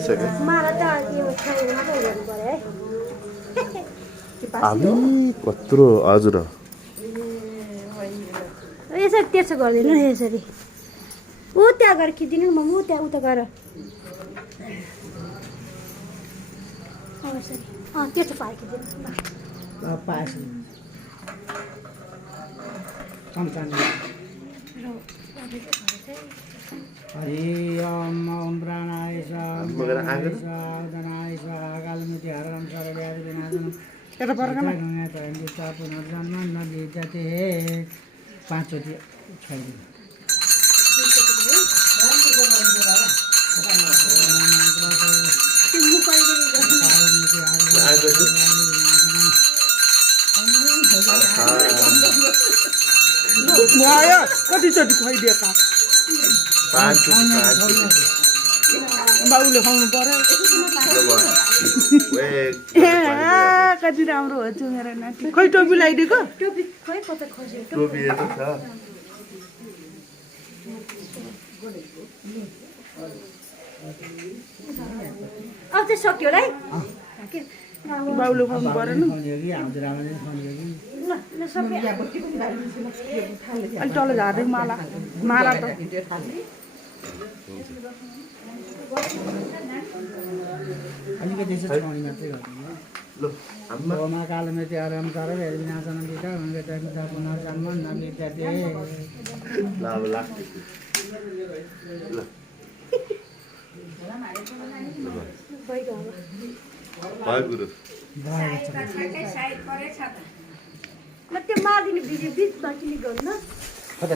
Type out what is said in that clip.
बसिसक्यो हामी कत्रो हजुर यसरी त्यसो गर्दिनु यसरी ऊ त्यहाँ गएर खिचिदिनु न मम्मी ऊ त्यहाँ उता गएर त्यसो पार खिचिदिनु पास हरि ओम ओम प्राणाय साधनाय कालमिति हरम सर्वव्याधि विनाशनम यता परकमा पुनर्जन्म नलिजते पाँचवटी छोडिदिनु कतिचोटि खुवाइदिएका बाउले खुवाउनु पर्यो कति राम्रो हो मेरो नाति खै टोपी लगाइदिएको अब चाहिँ सक्यो है बाउले खुवाउनु परेन अलिक तल झार्दै माला माला त अलिकति चाहिँ छाउनी मात्रै गर्नु ओमा कालमिति हरम सर्वव्याधि विनाशनम पुनर्जन्म नलिजते त्यो मारिदिने भिडियो बिचमा क्लिक गर्नु